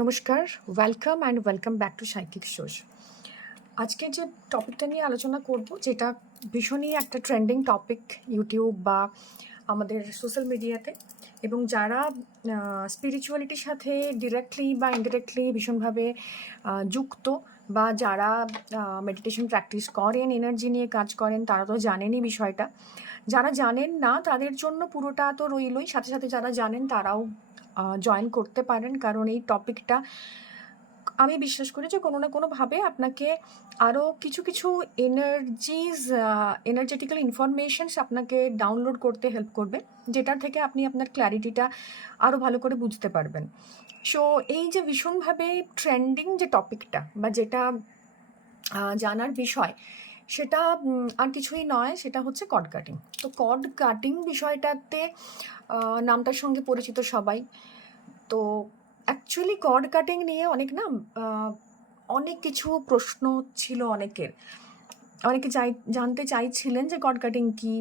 নমস্কার, welcome back to psychic shows. আজকে যে টপিকটা নিয়ে আলোচনা করব, যেটা ভীষণই একটা ট্রেন্ডিং টপিক ইউটিউব বা আমাদের সোশ্যাল মিডিয়াতে, এবং যারা স্পিরিচুয়ালিটির সাথে ডিরেক্টলি বা ইনডিরেক্টলি ভীষণভাবে যুক্ত, বা যারা মেডিটেশন প্র্যাকটিস করেন, এনার্জি নিয়ে কাজ করেন, তারা তো জানেনই বিষয়টা। যারা জানেন না তাদের জন্য পুরোটা তো রইলই, সাথে সাথে যারা জানেন তারাও জয়েন করতে পারেন, কারণ এই টপিকটা আমি বিশ্বাস করি যে কোনো না কোনোভাবে আপনাকে আরও কিছু কিছু এনার্জেটিক্যাল ইনফরমেশনস আপনাকে ডাউনলোড করতে হেল্প করবে, যেটার থেকে আপনি আপনার ক্ল্যারিটিটা আরও ভালো করে বুঝতে পারবেন। সো এই যে ভীষণভাবে ট্রেন্ডিং যে টপিকটা বা যেটা জানার বিষয়, সেটা আর কিছুই নয়, সেটা হচ্ছে কর্ড কাটিং। তো কর্ড কাটিং বিষয়টাতে নামটার সঙ্গে পরিচিত সবাই। তো অ্যাকচুয়ালি কর্ড কাটিং নিয়ে অনেক কিছু প্রশ্ন ছিল অনেকের। অনেকে জানতে চাইছিলেন যে কর্ড কাটিং কী,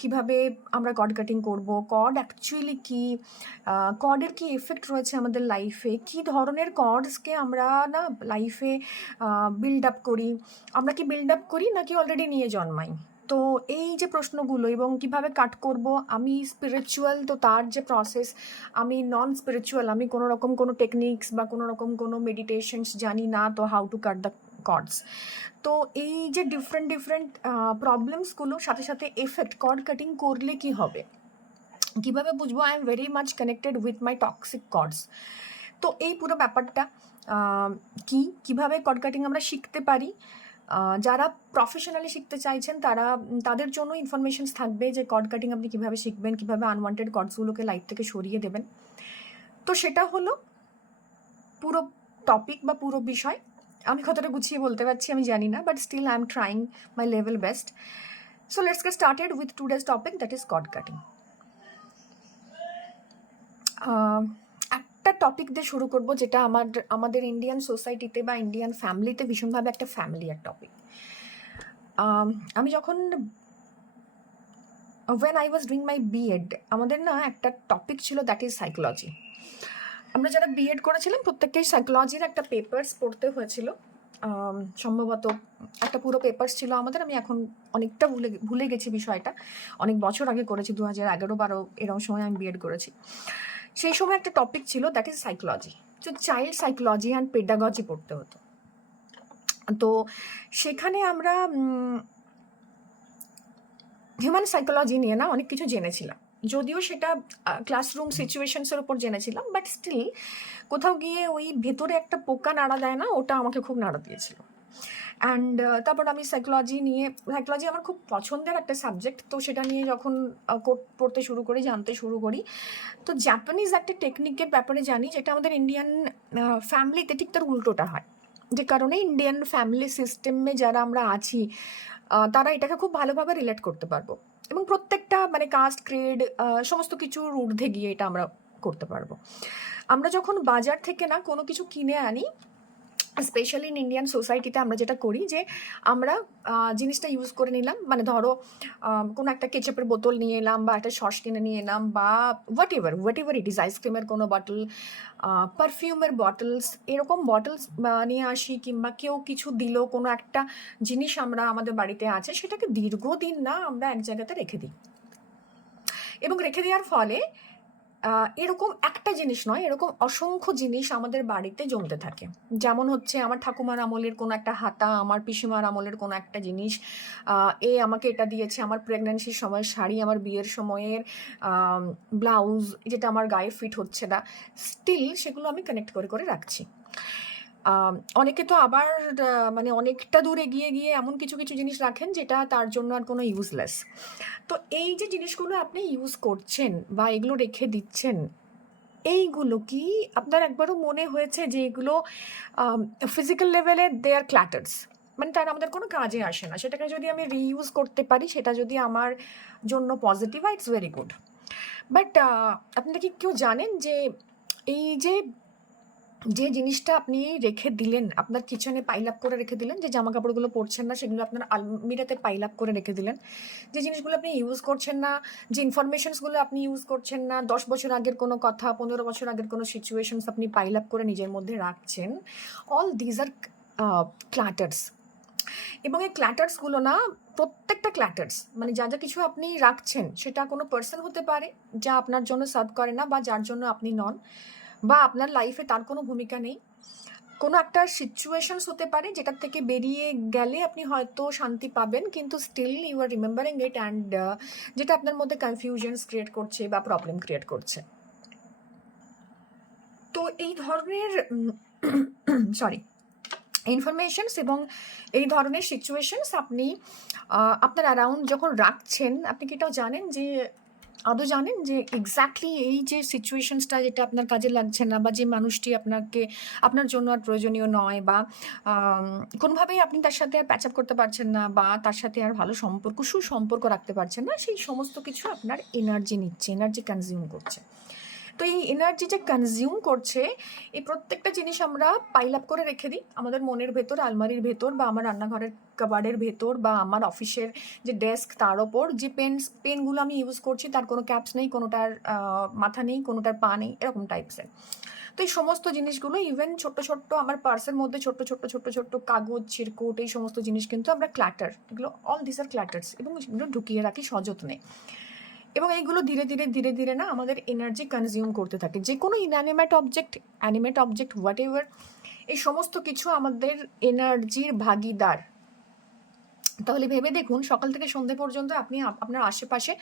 কীভাবে আমরা কর্ড কাটিং করব, কর্ড অ্যাকচুয়ালি কী, কর্ডের কী এফেক্ট রয়েছে আমাদের লাইফে, কী ধরনের কর্ডসকে আমরা না লাইফে বিল্ড আপ করি, আমরা কি বিল্ড আপ করি নাকি অলরেডি নিয়ে জন্মাই। তো এই যে প্রশ্নগুলো, এবং কিভাবে কাট করব, আমি স্পিরিচুয়াল, তো তার যে প্রসেস, আমি নন স্পিরিচুয়াল, আমি কোনো রকম কোনো টেকনিক্স বা কোনো রকম কোনো মেডিটেশনস জানি না, তো how to cut the chords. তো এই যে ডিফারেন্ট প্রবলেমসগুলো, সাথে সাথে এফেক্ট, কর্ড কাটিং করলে কি হবে, কিভাবে বুঝবো I am very much connected with my toxic chords. তো এই পুরো ব্যাপারটা কিভাবে কর্ড কাটিং আমরা শিখতে পারি, যারা প্রফেশনালি শিখতে চাইছেন তাদের জন্য ইনফরমেশনস থাকবে যে কর্ড কাটিং আপনি কিভাবে শিখবেন, কিভাবে আনওয়ান্টেড কর্ডসগুলোকে লাইফ থেকে সরিয়ে দেবেন। তো সেটা হলো পুরো টপিক বা পুরো বিষয়। আমি কতটা গুছিয়ে বলতে পারছি আমি জানি না, but still I am trying my level best. So let's get started with today's topic, that is cord cutting. একটা টপিক দিয়ে শুরু করব, যেটা আমাদের ইন্ডিয়ান সোসাইটিতে বা ইন্ডিয়ান ফ্যামিলিতে ভীষণভাবে একটা ফ্যামিলিয়ার টপিক। আমি যখন when I was doing my B.Ed, আমাদের না একটা টপিক ছিল, দ্যাট ইজ সাইকোলজি। আমরা যারা B.Ed করেছিলাম প্রত্যেককেই সাইকোলজির একটা পেপার্স পড়তে হয়েছিল। সম্ভবত একটা পুরো পেপার্স ছিল আমাদের, আমি এখন অনেকটা ভুলে গেছি বিষয়টা, অনেক বছর আগে করেছি, 2011-12 এরকম সময় আমি B.Ed করেছি। সেই সময় একটা টপিক ছিল, দ্যাট ইজ সাইকোলজি। তো চাইল্ড সাইকোলজি অ্যান্ড পেডাগজি পড়তে হতো। তো সেখানে আমরা হিউম্যান সাইকোলজি নিয়ে না অনেক কিছু জেনেছিলাম, যদিও সেটা ক্লাসরুম সিচুয়েশনসের উপর জেনেছিলাম, বাট স্টিল কোথাও গিয়ে ওই ভেতরে একটা পোকা নাড়া দেয় না, ওটা আমাকে খুব নাড়া দিয়েছিল। অ্যান্ড তারপর আমি সাইকোলজি আমার খুব পছন্দের একটা সাবজেক্ট, তো সেটা নিয়ে যখন পড়তে শুরু করি, জানতে শুরু করি, তো জাপানিজ একটা টেকনিকের ব্যাপারে জানি, যেটা আমাদের ইন্ডিয়ান ফ্যামিলিতে ঠিক তার উল্টোটা হয়, যে কারণে ইন্ডিয়ান ফ্যামিলি সিস্টেমে যারা আমরা আছি তারা এটাকে খুব ভালোভাবে রিলেট করতে পারবো, এবং প্রত্যেকটা মানে কাস্ট, ক্রেড, সমস্ত কিছুর ঊর্ধ্বে গিয়ে এটা আমরা করতে পারবো। আমরা যখন বাজার থেকে না কোনো কিছু কিনে আনি, স্পেশালি ইন ইন্ডিয়ান সোসাইটিতে আমরা যেটা করি, যে আমরা জিনিসটা ইউজ করে নিলাম, মানে ধরো কোনো একটা কেচাপের বোতল নিয়ে এলাম, বা একটা সস কিনে নিয়ে এলাম, বা হোয়াট এভার ইট ইজ, আইসক্রিমের কোনো বটল, পারফিউমের বটলস, এরকম বটলস নিয়ে আসি, কিংবা কেউ কিছু দিল, কোনো একটা জিনিস আমরা আমাদের বাড়িতে আছে, সেটাকে দীর্ঘদিন না আমরা এক জায়গাতে রেখে দিই, এবং রেখে দেওয়ার ফলে এরকম একটা জিনিস নয়, এরকম অসংখ্য জিনিস আমাদের বাড়িতে জমতে থাকে। যেমন হচ্ছে আমার ঠাকুমার আমলের কোনো একটা হাতা, আমার পিসিমার আমলের কোনো একটা জিনিস, এ আমাকে এটা দিয়েছে, আমার প্রেগন্যান্সির সময় শাড়ি, আমার বিয়ের সময়ের ব্লাউজ, যেটা আমার গায়ে ফিট হচ্ছে না, স্টিল সেগুলো আমি কানেক্ট করে করে রাখছি। অনেকে তো আবার মানে অনেকটা দূর এগিয়ে গিয়ে এমন কিছু কিছু জিনিস রাখেন যেটা তার জন্য আর কোনো ইউজলেস। তো এই যে জিনিসগুলো আপনি ইউজ করছেন বা এগুলো রেখে দিচ্ছেন, এইগুলো কি আপনার একবারও মনে হয়েছে যে এগুলো ফিজিক্যাল লেভেলে দে আর ক্ল্যাটার্স, মানে তারা আমাদের কোনো কাজে আসে না, সেটাকে যদি আমি রিইউজ করতে পারি, সেটা যদি আমার জন্য পজিটিভ হয়, ইটস ভেরি গুড। বাট আপনারা কি কেউ জানেন যে এই যে যে জিনিসটা আপনি রেখে দিলেন, আপনার কিচেনে পাইল আপ করে রেখে দিলেন, যে জামা কাপড়গুলো পরছেন না সেগুলো আপনার আলমিরাতে পাইল আপ করে রেখে দিলেন, যে জিনিসগুলো আপনি ইউজ করছেন না, যে ইনফরমেশনসগুলো আপনি ইউজ করছেন না, 10 বছর আগের কোনো কথা, 15 বছর আগের কোনো সিচুয়েশনস আপনি পাইল আপ করে নিজের মধ্যে রাখছেন, অল দিজ আর ক্ল্যাটার্স। এবং এই ক্ল্যাটার্সগুলো না, প্রত্যেকটা ক্ল্যাটার্স মানে যা যা কিছু আপনি রাখছেন সেটা কোনো পার্সন হতে পারে যা আপনার জন্য সার্ভ করে না বা যার জন্য আপনি নন, বা আপনার লাইফে তার কোনো ভূমিকা নেই। কোনো একটা সিচুয়েশনস হতে পারে যেটার থেকে বেরিয়ে গেলে আপনি হয়তো শান্তি পাবেন, কিন্তু still you are remembering it, and যেটা আপনার মধ্যে কনফিউশনস ক্রিয়েট করছে বা প্রবলেম ক্রিয়েট করছে। তো এই ধরনের সরি ইনফরমেশনস এবং এই ধরনের সিচুয়েশনস আপনি আপনার অ্যারাউন্ড যখন রাখছেন, আপনি কি এটাও জানেন যে আদৌ জানেন যে এক্স্যাক্টলি এই যে সিচুয়েশনসটা যেটা আপনার কাজে লাগছে না, বা যে মানুষটি আপনার জন্য আর প্রয়োজনীয় নয়, বা কোনোভাবেই আপনি তার সাথে আর প্যাচ আপ করতে পারছেন না, বা তার সাথে আর ভালো সুসম্পর্ক রাখতে পারছেন না, সেই সমস্ত কিছু আপনার এনার্জি নিচ্ছে, এনার্জি কনজিউম করছে। তো এই এনার্জি যে কনজিউম করছে, এই প্রত্যেকটা জিনিস আমরা পাইল আপ করে রেখে দিই আমাদের মনের ভেতর, আলমারির ভেতর, বা আমার রান্নাঘরের কাবার্ডের ভেতর, বা আমার অফিসের যে ডেস্ক তার ওপর। যে পেনগুলো আমি ইউজ করছি তার কোনো ক্যাপস নেই, কোনোটার মাথা নেই, কোনোটার পা নেই, এরকম টাইপসের। তো এই সমস্ত জিনিসগুলো, ইভেন ছোট্ট ছোট্ট আমার পার্সের মধ্যে ছোট্ট ছোট্ট ছোট্ট ছোট্ট কাগজ, চিরকুট, এই সমস্ত জিনিস কিন্তু আমরা ক্ল্যাটার, এগুলো অল দিস আর ক্ল্যাটার্স, এবং এগুলো ঢুকিয়ে রাখি সযত্নে। এবং এইগুলো ধীরে ধীরে ধীরে ধীরে না আমাদের এনার্জি কনজিউম করতে থাকে। যে কোনো অ্যানিমেট অবজেক্ট হোয়াট এভার, এই সমস্ত কিছু আমাদের এনার্জির ভাগিদার। তাহলে ভেবে দেখুন, সকাল থেকে সন্ধে পর্যন্ত আপনি আপনার আশেপাশে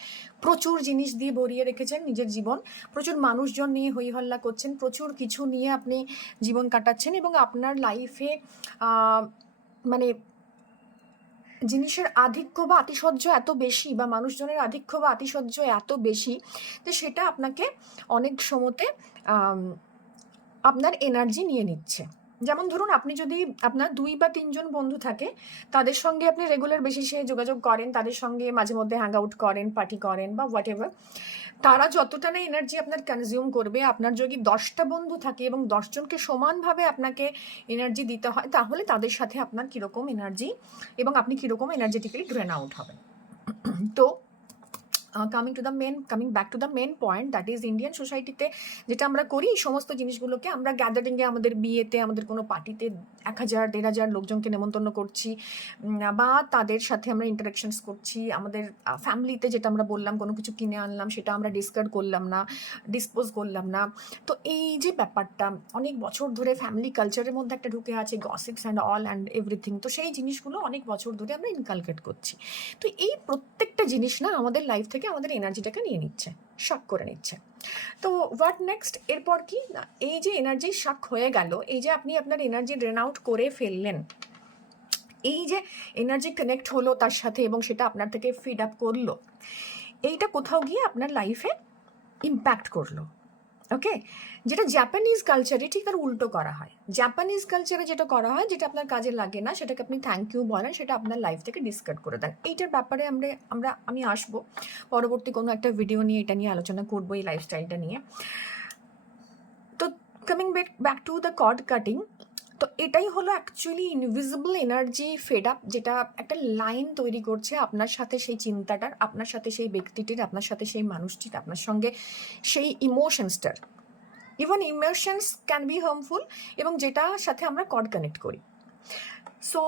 প্রচুর জিনিস দিয়ে ভরিয়ে রেখেছেন নিজের জীবন, প্রচুর মানুষজন নিয়ে হই হল্লা করছেন, প্রচুর কিছু নিয়ে আপনি জীবন কাটাচ্ছেন, এবং আপনার লাইফে মানে জিনিসের আধিক্য বা আতিশয্য এত বেশি, বা মানুষজনের আধিক্য বা আতিশয্য এত বেশি, যে সেটা আপনাকে অনেক সময়তে আপনার এনার্জি নিয়ে নিচ্ছে। যেমন ধরুন, আপনি যদি আপনার 2 বা 3 জন বন্ধু থাকে, তাদের সঙ্গে আপনি রেগুলার বেসিসে যোগাযোগ করেন, তাদের সঙ্গে মাঝে মধ্যে হ্যাং আউট করেন, পার্টি করেন, বা হোয়াট এভার, তারা যতটা না এনার্জি আপনার কনজিউম করবে, আপনার যদি 10টা বন্ধু থাকে এবং 10 জনকে সমানভাবে আপনাকে এনার্জি দিতে হয়, তাহলে তাদের সাথে আপনার কীরকম এনার্জি এবং আপনি কীরকম এনার্জেটিক্যালি ড্রেন আউট হবেন। তো coming back to the main point, that is Indian সোসাইটিতে যেটা আমরা করি, এই সমস্ত জিনিসগুলোকে আমরা গ্যাদারিংয়ে, আমাদের বিয়েতে, আমাদের কোনো পার্টিতে 1000-1500 লোকজনকে নেমন্তন্ন করছি, বা তাদের সাথে আমরা ইন্টারাকশনস করছি। আমাদের ফ্যামিলিতে যেটা আমরা বললাম, কোনো কিছু কিনে আনলাম, সেটা আমরা ডিসপোজ করলাম না। তো এই যে ব্যাপারটা অনেক বছর ধরে ফ্যামিলি কালচারের মধ্যে একটা ঢুকে আছে, গসিপস অ্যান্ড অল অ্যান্ড এভরিথিং, তো সেই জিনিসগুলো অনেক বছর ধরে আমরা ইনকালকেট করছি। তো এই প্রত্যেকটা জিনিস না আমাদের লাইফ থেকে আমাদের এনার্জিটাকে নিয়ে নিচ্ছে, শক করে নিচ্ছে। তো হোয়াট নেক্সট, এরপর কি না, এই যে এনার্জি শক হয়ে গেল, এই যে আপনি আপনার এনার্জি ড্রেন আউট করে ফেললেন, এই যে এনার্জি কানেক্ট হলো তার সাথে এবং সেটা আপনার থেকে ফিড আপ করলো, এইটা কোথাও গিয়ে আপনার লাইফে ইম্প্যাক্ট করলো। ওকে, যেটা জাপানিজ কালচারে ঠিক তার উল্টো করা হয়। জাপানিজ কালচারে যেটা করা হয়, যেটা আপনার কাজে লাগে না, সেটাকে আপনি থ্যাংক ইউ বলেন, সেটা আপনার লাইফ থেকে ডিসকার্ড করে দেন। এইটার ব্যাপারে আমি আসবো পরবর্তী কোনো একটা ভিডিও নিয়ে, এটা নিয়ে আলোচনা করবো, এই লাইফস্টাইলটা নিয়ে। তো coming back to the cord cutting, তো এটাই হলো actually invisible energy fed up, যেটা একটা লাইন তৈরি করছে আপনার সাথে সেই চিন্তাটার, আপনার সাথে সেই ব্যক্তিটির, আপনার সাথে সেই মানুষটির, আপনার সঙ্গে সেই ইমোশনসটার। Even emotions can be harmful, এবং যেটার সাথে আমরা কর্ড কানেক্ট করি। সো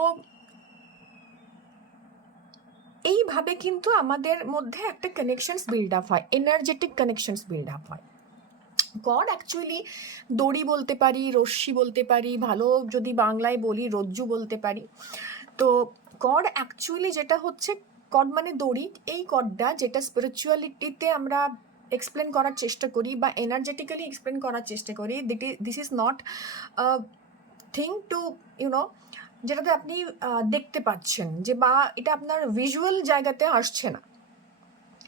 এইভাবে কিন্তু আমাদের মধ্যে একটা কানেকশনস বিল্ড আপ হয়, এনার্জেটিক কানেকশনস বিল্ড আপ হয়। কর্ড অ্যাকচুয়ালি দড়ি বলতে পারি, রশ্মি বলতে পারি, ভালো যদি বাংলায় বলি রজ্জু বলতে পারি। তো কর্ড অ্যাকচুয়ালি যেটা হচ্ছে, কর্ড মানে দড়ি, এই কর্ডটা যেটা স্পিরিচুয়ালিটিতে আমরা এক্সপ্লেন করার চেষ্টা করি বা এনার্জেটিক্যালি এক্সপ্লেন করার চেষ্টা করি, this is not thing to যেটাতে আপনি দেখতে পাচ্ছেন, যে বা এটা আপনার ভিজুয়াল জায়গাতে আসছে না,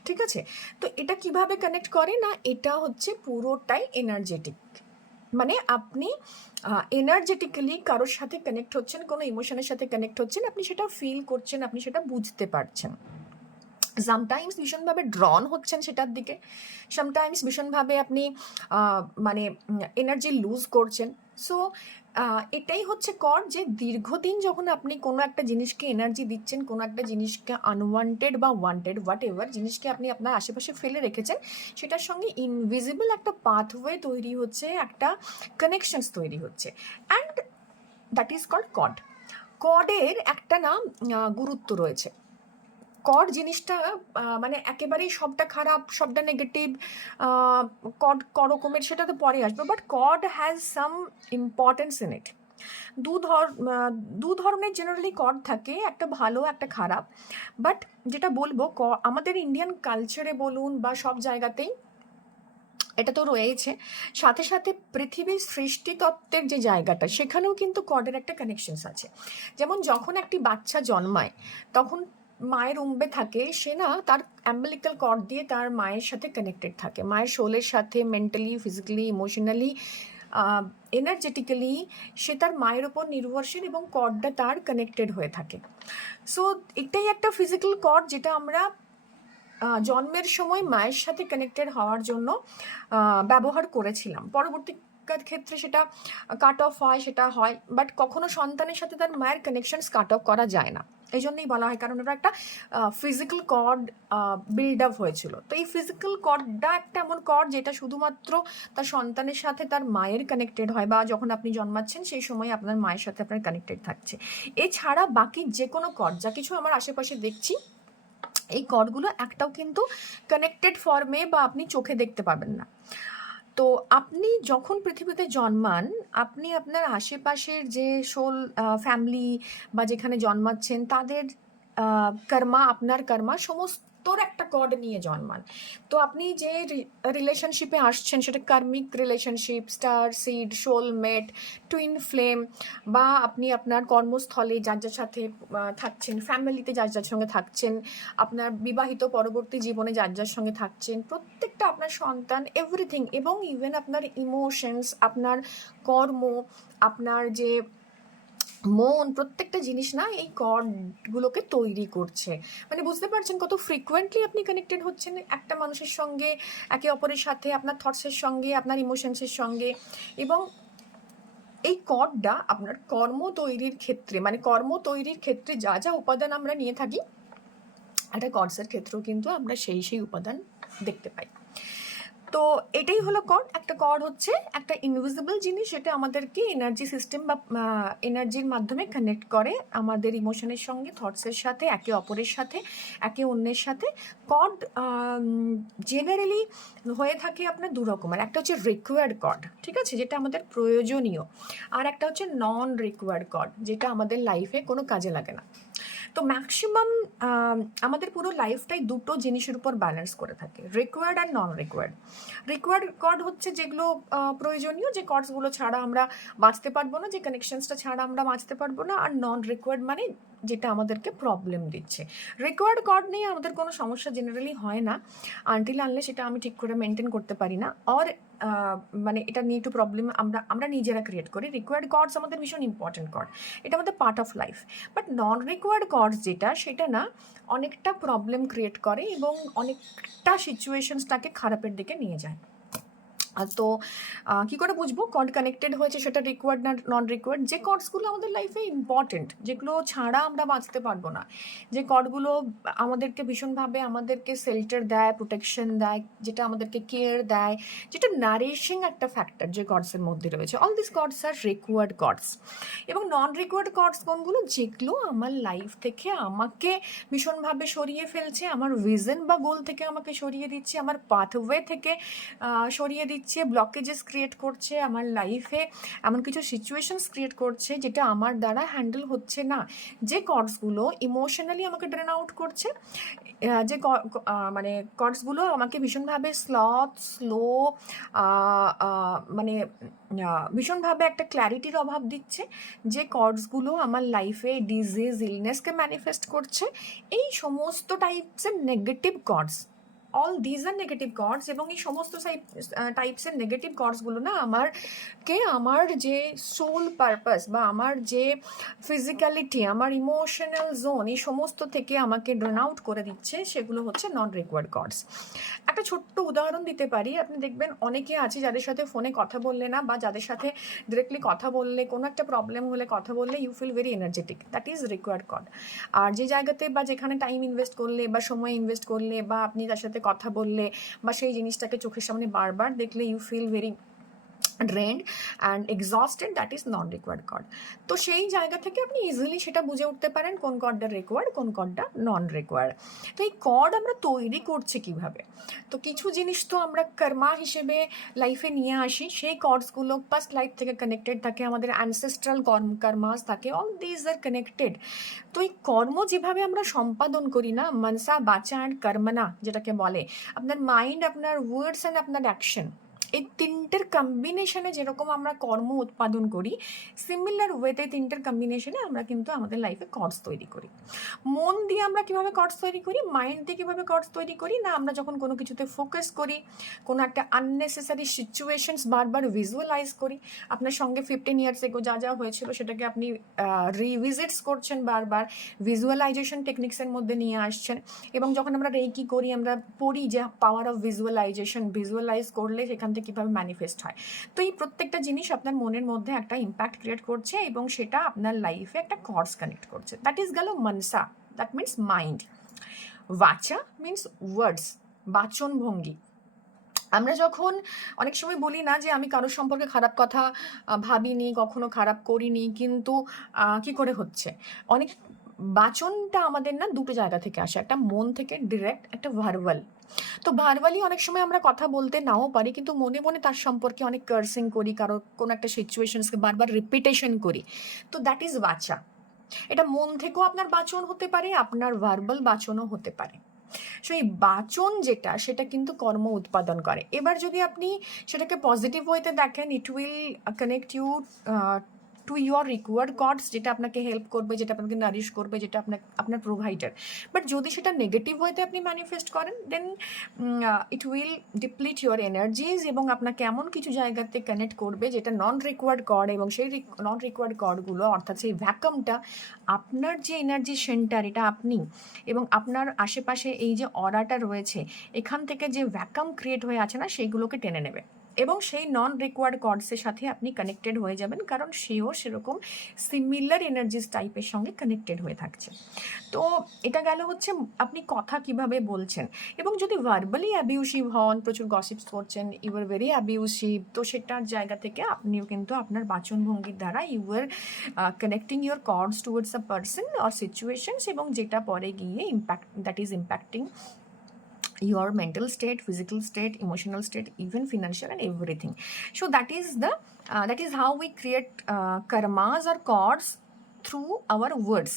ঠিক আছে? তো এটা কিভাবে কানেক্ট করে না, এটা হচ্ছে পুরোটাই এনার্জেটিক। মানে আপনি এনার্জেটিক্যালি কারোর সাথে কানেক্ট হচ্ছেন, কোনো ইমোশনের সাথে কানেক্ট হচ্ছেন, আপনি সেটা ফিল করছেন, আপনি সেটা বুঝতে পারছেন। সামটাইমস ভীষণভাবে ড্রন হচ্ছেন সেটার দিকে, সামটাইমস ভীষণভাবে আপনি মানে এনার্জি লুজ করছেন। সো এটাই হচ্ছে কর, যে দীর্ঘদিন যখন আপনি কোনো একটা জিনিসকে এনার্জি দিচ্ছেন, কোনো একটা জিনিসকে আনওয়ান্টেড বা ওয়ান্টেড হোয়াট এভার জিনিসকে আপনি আপনার আশেপাশে ফেলে রেখেছেন, সেটার সঙ্গে ইনভিজিবল একটা পাথওয়ে তৈরি হচ্ছে, একটা কানেকশনস তৈরি হচ্ছে, and that is called cord. কডের একটা না গুরুত্ব রয়েছে। কড জিনিসটা মানে একেবারেই সবটা খারাপ, সবটা নেগেটিভ, কড করকমের সেটা তো পরে আসবে, but cord has some importance in it. দু ধরনের জেনারেলি কড থাকে, একটা ভালো একটা খারাপ। বাট যেটা বলবো, আমাদের ইন্ডিয়ান কালচারে বলুন বা সব জায়গাতেই এটা তো রয়েছে, সাথে সাথে পৃথিবীর সৃষ্টিতত্ত্বের যে জায়গাটা, সেখানেও কিন্তু কডের একটা কানেকশনস আছে। যেমন যখন একটি বাচ্চা জন্মায়, তখন মায়ের উম্বে থাকে, সে না তার অ্যাম্বিলিক্যাল কর্ড দিয়ে তার মায়ের সাথে কানেক্টেড থাকে, মায়ের শোলের সাথে, মেন্টালি, ফিজিক্যালি, ইমোশনালি, এনার্জেটিক্যালি সে তার মায়ের ওপর নির্ভরশীল, এবং কর্ডটা তার কানেক্টেড হয়ে থাকে। সো এটাই একটা ফিজিক্যাল কর্ড, যেটা আমরা জন্মের সময় মায়ের সাথে কানেক্টেড হওয়ার জন্য ব্যবহার করেছিলাম। পরবর্তী ক্ষেত্রে সেটা কাট অফ হয়, সেটা হয়, বাট কখনো সন্তানের সাথে তার মায়ের কানেকশনস কাট অফ করা যায় না। এই জন্যই বলা হয়, কারণ ওটা একটা ফিজিক্যাল কর্ড বিল্ড আপ হয়েছিল। তো এই ফিজিক্যাল কর্ডটা একটা এমন কর্ড যেটা শুধুমাত্র তার সন্তানের সাথে তার মায়ের কানেক্টেড হয়, বা যখন আপনি জন্মাচ্ছেন সেই সময় আপনার মায়ের সাথে আপনার কানেক্টেড থাকছে। এছাড়া বাকি যে কোনো কর্ড, যা কিছু আমার আশেপাশে দেখছি, এই কর্ডগুলো একটাও কিন্তু কানেক্টেড ফর্মে বা আপনি চোখে দেখতে পাবেন না। তো আপনি যখন পৃথিবীতে জন্মান, আপনি আপনার আশেপাশের যে সোল ফ্যামিলি বা যেখানে জন্মাচ্ছেন তাদের কর্মা, আপনার কর্মা সমস্তর একটা কর্ড নিয়ে জন্মান। তো আপনি যে রিলেশনশিপে আসছেন, সেটা karmic relationship, star seed, soulmate, twin flame, বা আপনি আপনার কর্মস্থলে যার যার সাথে থাকছেন, ফ্যামিলিতে যার যার সঙ্গে থাকছেন, আপনার বিবাহিত পরবর্তী জীবনে যার যার সঙ্গে থাকছেন, প্রত্যেকটা আপনার সন্তান, এভরিথিং, এবং ইভেন আপনার ইমোশনস, আপনার কর্ম, আপনার যে মন, প্রত্যেকটা জিনিস না এই কর্ডগুলোকে তৈরি করছে। মানে বুঝতে পারছেন কত ফ্রিকুয়েন্টলি আপনি কানেক্টেড হচ্ছেন একটা মানুষের সঙ্গে, একে অপরের সাথে, আপনার থটসের সঙ্গে, আপনার ইমোশনসের সঙ্গে। এবং এই কর্ডটা আপনার কর্ম তৈরির ক্ষেত্রে, মানে কর্ম তৈরির ক্ষেত্রে যা যা উপাদান আমরা নিয়ে থাকি, একটা কর্ডসের ক্ষেত্রেও কিন্তু আমরা সেই উপাদান দেখতে পাই। তো এটাই হলো কর্ড। একটা কর্ড হচ্ছে একটা ইনভিজিবল জিনিস, যেটা আমাদেরকে এনার্জি সিস্টেম বা এনার্জির মাধ্যমে কানেক্ট করে আমাদের ইমোশনের সঙ্গে, থটসের সাথে, একে অপরের সাথে, একে অন্যের সাথে। কর্ড জেনারেলি হয়ে থাকে আপনার দু রকমের, একটা হচ্ছে রিকোয়ার্ড কর্ড, ঠিক আছে, যেটা আমাদের প্রয়োজনীয়, আর একটা হচ্ছে নন রিকোয়ার্ড কর্ড, যেটা আমাদের লাইফে কোনো কাজে লাগে না। তো ম্যাক্সিমাম আমাদের পুরো লাইফটাই দুটো জিনিসের উপর ব্যালেন্স করে থাকে, রিকোয়ার্ড আর নন রিকোয়ার্ড। রিকোয়ার্ড কর্ড হচ্ছে যেগুলো প্রয়োজনীয়, যে কর্ডসগুলো ছাড়া আমরা বাঁচতে পারবো না, যে কানেকশনসটা ছাড়া আমরা বাঁচতে পারবো না। আর নন রিকোয়ার্ড মানে যেটা আমাদেরকে প্রবলেম দিচ্ছে। রিকোয়ার্ড কর্ড নিয়ে আমাদের কোনো সমস্যা জেনারেলি হয় না, আনটিল আনলে সেটা আমি ঠিক করে মেনটেন করতে পারি না, অর মানে এটা নিয়ে একটু প্রবলেম আমরা নিজেরা ক্রিয়েট করি। রিকোয়ার্ড কর্ডস আমাদের ভীষণ ইম্পর্টেন্ট কর্ড, এটা আমাদের part of life. But non required cords যেটা, সেটা না অনেকটা প্রবলেম ক্রিয়েট করে এবং অনেকটা সিচুয়েশনসটাকে খারাপের দিকে নিয়ে যায়। তো কী করে বুঝবো কর্ড কানেক্টেড হয়েছে সেটা রিকোয়ার্ড না নন রিকোয়ার্ড? যে কর্ডসগুলো আমাদের লাইফে ইম্পর্টেন্ট, যেগুলো ছাড়া আমরা বাঁচতে পারবো না, যে কর্ডগুলো আমাদেরকে ভীষণভাবে আমাদেরকে শেল্টার দেয়, প্রোটেকশন দেয়, যেটা আমাদেরকে কেয়ার দেয়, যেটা নারিশিং একটা ফ্যাক্টর যে কর্ডসের মধ্যে রয়েছে, all this chords R required chords. এবং নন রিকোয়ার্ড কর্ডস কোনগুলো? যেগুলো আমার লাইফ থেকে আমাকে ভীষণভাবে সরিয়ে ফেলছে, আমার ভিজন বা গোল থেকে আমাকে সরিয়ে দিচ্ছে, আমার পাথওয়ে থেকে সরিয়ে দিচ্ছে, ব্লকেজেস ক্রিয়েট করছে আমার লাইফে, এমন কিছু সিচুয়েশনস ক্রিয়েট করছে যেটা আমার দ্বারা হ্যান্ডেল হচ্ছে না, যে কর্ডসগুলো ইমোশনালি আমাকে ড্রেন আউট করছে, যে মানে কর্ডসগুলো আমাকে ভীষণভাবে স্লো, মানে ভীষণভাবে একটা ক্ল্যারিটির অভাব দিচ্ছে, যে কর্ডসগুলো আমার লাইফে ডিজিজ, ইলনেসকে ম্যানিফেস্ট করছে, এই সমস্ত টাইপসের নেগেটিভ কর্ডস অল দিজ আর নেগেটিভ কর্ডস, এবং এই সমস্ত টাইপসের নেগেটিভ কর্ডসগুলো না আমার যে সোল পারপাস বা আমার যে ফিজিক্যালিটি, আমার ইমোশনাল জোন, এই সমস্ত থেকে আমাকে ড্রেন আউট করে দিচ্ছে, সেগুলো হচ্ছে নন রিকোয়ার্ড কর্ডস। একটা ছোট্ট উদাহরণ দিতে পারি, আপনি দেখবেন অনেকে আছে যাদের সাথে ফোনে কথা বললে না, বা যাদের সাথে ডিরেক্টলি কথা বললে, কোনো একটা প্রবলেম হলে কথা বললে you feel very energetic, that is required cord. আর যে জায়গাতে বা যেখানে টাইম ইনভেস্ট করলে বা সময় ইনভেস্ট করলে বা আপনি তার সাথে কথা বললে বা সেই জিনিসটাকে চোখের সামনে বারবার দেখলে you feel very drained and exhausted, that is non required chord. তো সেই জায়গা থেকে আপনি ইজিলি সেটা বুঝে উঠতে পারেন কোন কর্ডটা রিকোয়ার্ড, কোন কর্ডটা নন রিকোয়ার্ড। তো এই কর্ড আমরা তৈরি করছি কিভাবে? তো কিছু জিনিস তো আমরা কর্মা হিসেবে লাইফে নিয়ে আসি, সেই কর্ডসগুলো পাস্ট লাইফ থেকে কানেক্টেড থাকে, আমাদের অ্যানসেস্ট্রাল কর্মাস থাকে, অল দিজ আর কানেক্টেড। তো এই কর্ম যেভাবে আমরা সম্পাদন করি না, মনসা বাচা অ্যান্ড কর্মনা যেটাকে বলে, আপনার মাইন্ড, আপনার ওয়ার্ডস অ্যান্ড আপনার অ্যাকশন, এই তিনটের কম্বিনেশনে যেরকম আমরা কর্ম উৎপাদন করি, সিমিলার ওয়েতে তিনটের কম্বিনেশনে আমরা কিন্তু আমাদের লাইফে কর্ডস তৈরি করি। মন দিয়ে আমরা কিভাবে কর্ডস তৈরি করি, মাইন্ড দিয়ে কীভাবে কর্ডস তৈরি করি না, আমরা যখন কোনো কিছুতে ফোকাস করি, কোনো একটা আননেসেসারি সিচুয়েশনস বারবার ভিজুয়ালাইজ করি, আপনার সঙ্গে 15 ইয়ার্স এগো যা যা হয়েছিল সেটাকে আপনি রিভিজিটস করছেন বারবার, ভিজুয়ালাইজেশন টেকনিক্সের মধ্যে নিয়ে আসছেন। এবং যখন আমরা রেকি করি, আমরা পড়ি যে পাওয়ার অফ ভিজুয়ালাইজেশন, ভিজুয়ালাইজ করলে সেখান থেকে কীভাবে ম্যানিফেস্ট হয়। তো এই প্রত্যেকটা জিনিস আপনার মনের মধ্যে একটা ইম্প্যাক্ট ক্রিয়েট করছে এবং সেটা আপনার লাইফে একটা কর্ডস কানেক্ট করছে। দ্যাট ইজ গেল মনসা, দ্যাট মিনস মাইন্ড। বাচা মিনস ওয়ার্ডস, বাচন ভঙ্গি। আমরা যখন অনেক সময় বলি না যে আমি কারোর সম্পর্কে খারাপ কথা ভাবিনি, কখনো খারাপ করিনি, কিন্তু কি করে হচ্ছে, অনেক বাচনটা আমাদের না দুটো জায়গা থেকে আসে, একটা মন থেকে ডিরেক্ট, একটা ভার্বাল। তো ভার্বালি অনেক সময় আমরা কথা বলতে নাও পারি, কিন্তু মনে মনে তার সম্পর্কে অনেক কার্সিং করি, কোনো একটা সিচুয়েশনসকে বারবার রিপিটেশন করি, তো দ্যাট ইজ বাচা। এটা মন থেকেও আপনার বাচন হতে পারে, আপনার ভার্বাল বাচনও হতে পারে। সো এই বাচন যেটা, সেটা কিন্তু কর্ম উৎপাদন করে। এবার যদি আপনি সেটাকে পজিটিভ ওয়েতে দেখেন, it will connect you to your required cords, যেটা আপনাকে হেল্প করবে, যেটা আপনাকে নারিশ করবে, যেটা আপনার প্রোভাইডার। বাট যদি সেটা নেগেটিভ ওয়েতে আপনি ম্যানিফেস্ট করেন, দেন ইট উইল ডিপ্লিট ইউর এনার্জিজ এবং আপনাকে এমন কিছু জায়গাতে কানেক্ট করবে যেটা নন রিকোয়ার্ড কর্ড, এবং সেই নন রিকোয়ার্ড কর্ডগুলো, অর্থাৎ সেই ভ্যাকামটা, আপনার যে এনার্জি সেন্টার, এটা আপনি এবং আপনার আশেপাশে এই যে অরাটা রয়েছে, এখান থেকে যে ভ্যাকাম ক্রিয়েট হয়ে আছে না, সেইগুলোকে টেনে নেবে এবং সেই নন রিকোয়ার্ড কর্ডসের সাথে আপনি কানেক্টেড হয়ে যাবেন, কারণ সেও সেরকম সিমিলার এনার্জিস টাইপের সঙ্গে কানেক্টেড হয়ে থাকছে। তো এটা গেল হচ্ছে আপনি কথা কিভাবে বলছেন। এবং যদি ভার্বালি অ্যাবিউসিভ হন, প্রচুর গসিপস করছেন, ইউ আর ভেরি অ্যাবিউসিভ, তো সেটার জায়গা থেকে আপনিও কিন্তু আপনার বাচনভঙ্গির দ্বারা you are connecting your cords towards a person or situations, এবং যেটা পরে গিয়ে impact, that is impacting your mental state, physical state, emotional state, even financial and everything. So that is how we create karmas or chords through our words.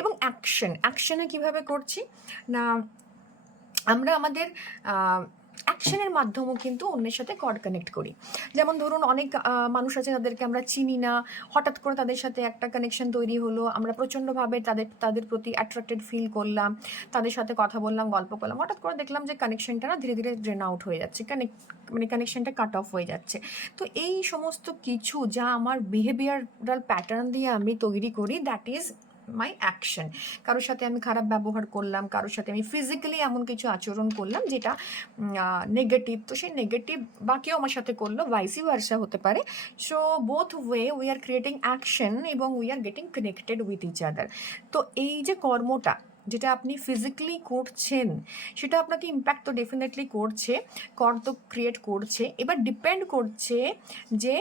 এবং অ্যাকশনে কিভাবে করছি না, আমরা আমাদের অ্যাকশনের মাধ্যমেও কিন্তু অন্যের সাথে কর্ড কানেক্ট করি। যেমন ধরুন, অনেক মানুষ আছে যাদেরকে আমরা চিনি না, হঠাৎ করে তাদের সাথে একটা কানেকশন তৈরি হলো, আমরা প্রচণ্ডভাবে তাদের প্রতি অ্যাট্রাক্টেড ফিল করলাম, তাদের সাথে কথা বললাম, গল্প করলাম, হঠাৎ করে দেখলাম যে কানেকশনটা না ধীরে ধীরে ড্রেন আউট হয়ে যাচ্ছে, কানেকশনটা কাট অফ হয়ে যাচ্ছে। তো এই সমস্ত কিছু যা আমার বিহেভিয়ারাল প্যাটার্ন দিয়ে আমি তৈরি করি, দ্যাট ইজ মাই অ্যাকশন। কারোর সাথে আমি খারাপ ব্যবহার করলাম, কারোর সাথে আমি ফিজিক্যালি এমন কিছু আচরণ করলাম যেটা নেগেটিভ, তো সেই নেগেটিভ বা কেউ আমার সাথে করলো, ভাইসি ভার্সা হতে পারে। So both way we are creating action এবং we are getting connected with each other. তো এই যে কর্মটা যেটা আপনি ফিজিক্যালি করছেন, সেটা আপনাকে ইম্প্যাক্ট তো ডেফিনেটলি করছে, কর্ম তো ক্রিয়েট করছে। এবার ডিপেন্ড করছে যে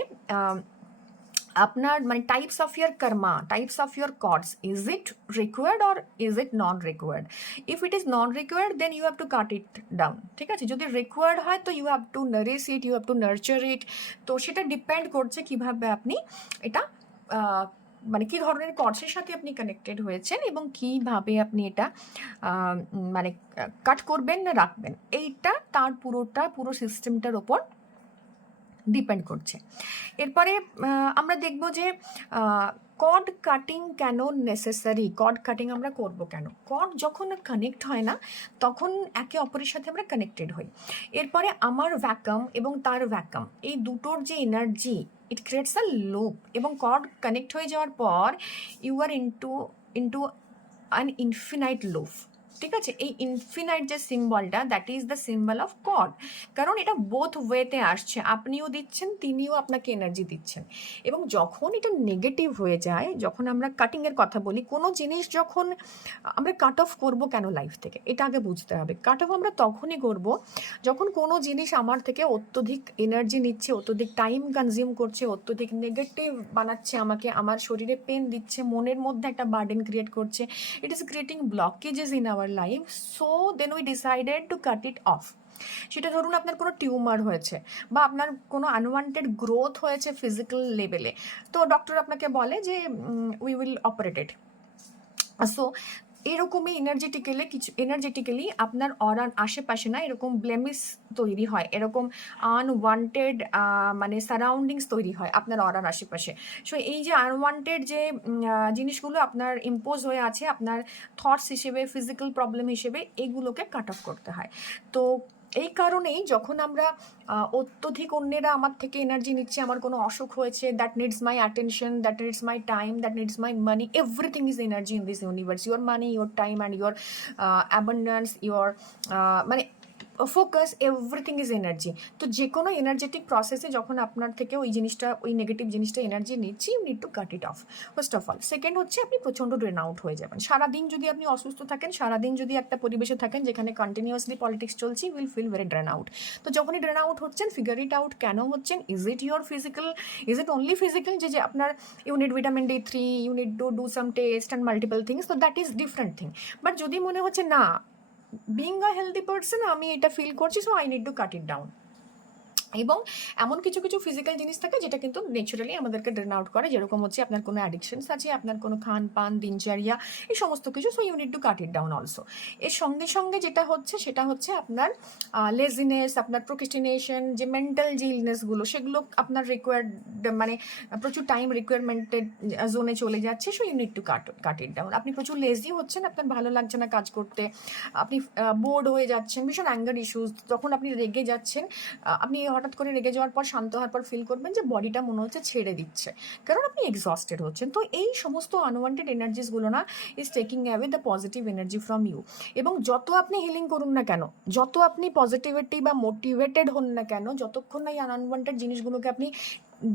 আপনার মানে types of your karma, types of your cords, is it required or is it non required. If it is non required, then you have to cut it down, ঠিক আছে। যদি রিকোয়ার্ড হয় তো you have to nourish it, you have to nurture it. তো সেটা depend করছে কিভাবে আপনি এটা মানে কী ধরনের কর্ডসের সাথে আপনি কানেক্টেড হয়েছেন এবং কীভাবে আপনি এটা মানে কাট করবেন না রাখবেন, এইটা তার পুরো সিস্টেমটার ওপর ডিপেন্ড করছে। এরপরে আমরা দেখব যে কর্ড কাটিং কেন নেসেসারি, কর্ড কাটিং আমরা করব কেন। কর্ড যখন কানেক্ট হয় না তখন একে অপরের সাথে আমরা কানেক্টেড হই। এরপরে আমার ভ্যাকাম এবং তার ভ্যাকাম, এই দুটোর যে energy, it creates a loop, এবং কর্ড কানেক্ট হয়ে যাওয়ার পর you are into into an infinite loop. ঠিক আছে, এই ইনফিনাইট যে সিম্বলটা, that is the symbol of cord. কারণ এটা বোথ ওয়েতে আসছে, আপনিও দিচ্ছেন, তিনিও আপনাকে এনার্জি দিচ্ছেন। এবং যখন এটা নেগেটিভ হয়ে যায়, যখন আমরা কাটিংয়ের কথা বলি, কোনো জিনিস যখন আমরা কাট অফ করবো কেন লাইফ থেকে, এটা আগে বুঝতে হবে। কাট অফ আমরা তখনই করব যখন কোনো জিনিস আমার থেকে অত্যধিক এনার্জি নিচ্ছে, অত্যধিক টাইম কনজিউম করছে, অত্যধিক নেগেটিভ বানাচ্ছে আমাকে, আমার শরীরে পেন দিচ্ছে, মনের মধ্যে একটা বার্ডেন ক্রিয়েট করছে, it is creating blockages in our life, so then we decided to cut it off. সেটা ধরুন আপনার কোনো টিউমার হয়েছে বা আপনার কোনো আনওয়ান্টেড গ্রোথ হয়েছে ফিজিক্যাল লেভেলে, তো ডক্টর আপনাকে বলে যে we will operate it. So এরকমই এনার্জেটিক্যালি আপনার অরার আশেপাশে না এরকম ব্লেমিস তৈরি হয়, এরকম আনওয়ান্টেড মানে সারাউন্ডিংস তৈরি হয় আপনার অরার আশেপাশে। সো এই যে আনওয়ান্টেড যে জিনিসগুলো আপনার ইম্পোজ হয়ে আছে আপনার থটস হিসেবে, ফিজিক্যাল প্রবলেম হিসেবে, এগুলোকে কাট অফ করতে হয়। তো এই কারণেই যখন আমরা অত্যধিক অন্যেরা আমার থেকে এনার্জি নিচ্ছে, আমার কোনো অসুখ হয়েছে, that needs my attention, that needs my time, that needs my money, everything is energy in this universe, your money, your time and your abundance, your মানে ফোকাস, এভরিথিং ইজ এনার্জি। তো যে কোনো energetic প্রসেসে যখন আপনার থেকে ওই জিনিসটা, ওই নেগেটিভ জিনিসটা এনার্জি নিচ্ছি, you need to cut it off first of all. Second হচ্ছে আপনি প্রচণ্ড ড্রেন আউট হয়ে যাবেন। সারাদিন যদি আপনি অসুস্থ থাকেন, সারাদিন যদি একটা পরিবেশে থাকেন যেখানে কন্টিনিউয়াসলি পলিটিক্স চলছে, will feel very drain out. তো যখনই ড্রেন আউট হচ্ছেন, ফিগার ইট আউট কেন হচ্ছেন। Is it your physical, is it only physical, যে আপনার you need vitamin D3, you need to do some test and multiple things, তো that is different thing. But যদি মনে হচ্ছে না, বিং আ হেলদি পার্সন আমি এটা ফিল করছি, so I need to cut it down. এবং এমন কিছু কিছু ফিজিক্যাল জিনিস থাকে যেটা কিন্তু ন্যাচারালি আমাদেরকে ড্রেন আউট করে, যেরকম হচ্ছে আপনার কোনো অ্যাডিকশনস আছে, আপনার কোনো খান পান, দিনচর্যা, এই সমস্ত কিছু। So you need to cut it down also. এর সঙ্গে সঙ্গে যেটা হচ্ছে সেটা হচ্ছে আপনার লেজিনেস, আপনার প্রোক্রেস্টিনেশন, যে মেন্টাল যে ইলনেসগুলো, সেগুলো আপনার রিকোয়ার্ড মানে প্রচুর টাইম রিকোয়ারমেন্টেড জোনে চলে যাচ্ছে। So you need to cut it down. আপনি প্রচুর লেজি হচ্ছেন, আপনার ভালো লাগছে না কাজ করতে, আপনি বোর্ড হয়ে যাচ্ছেন, ভীষণ অ্যাঙ্গার ইস্যুস, তখন আপনি রেগে যাচ্ছেন, আপনি হঠাৎ করে রেগে যাওয়ার পর শান্ত হওয়ার পর ফিল করবেন যে বডিটা মনে হচ্ছে ছেড়ে দিচ্ছে, কারণ আপনি এক্সস্টেড হচ্ছেন। তো এই সমস্ত আনওয়ান্টেড এনার্জিসগুলো না is taking away the positive energy from you. এবং যত আপনি হিলিং করুন না কেন, যত আপনি পজিটিভিটি বা মোটিভেটেড হন না কেন, যতক্ষণ না এই আনওয়ান্টেড জিনিসগুলোকে আপনি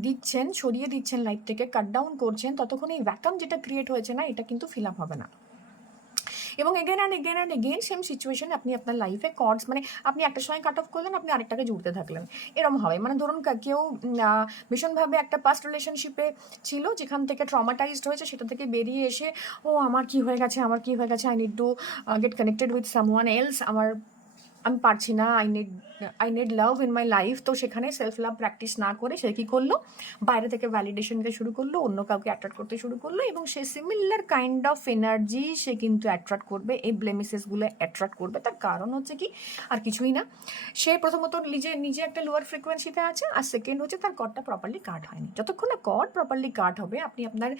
দিচ্ছেন, সরিয়ে দিচ্ছেন লাইফ থেকে, কাট ডাউন করছেন, ততক্ষণ এই ভ্যাকাম যেটা ক্রিয়েট হয়েছে না, এটা কিন্তু ফিল আপ হবে না। এবং again and again same situation আপনি আপনার লাইফে কর্ডস, মানে আপনি একটা সময় কাট অফ করলেন, আপনি আরেকটাকে জুড়তে থাকলেন, এরম হবে। মানে ধরুন কেউ ভীষণভাবে একটা পাস্ট রিলেশনশিপে ছিল, যেখান থেকে ট্রমাটাইজড হয়েছে, সেটা থেকে বেরিয়ে এসে ও আমার কি হয়ে গেছে, I need to get connected with someone else, আমি পারছি না, I need love in my life. তো সেখানে সেলফ লাভ প্র্যাকটিস না করে সে কী করলো, বাইরে থেকে ভ্যালিডেশন দিতে শুরু করলো, অন্য কাউকে অ্যাট্রাক্ট করতে শুরু করলো, এবং সে সিমিলার কাইন্ড অফ এনার্জি সে কিন্তু অ্যাট্রাক্ট করবে, এই ব্লেমিসেসগুলো অ্যাট্রাক্ট করবে। তার কারণ হচ্ছে কি, আর কিছুই না, সে প্রথমত নিজে একটা লোয়ার ফ্রিকোয়েন্সিতে আছে, আর সেকেন্ড হচ্ছে তার কর্ডটা প্রপারলি কাট হয়নি। যতক্ষণ না কর্ড প্রপারলি কাট হবে, আপনি আপনার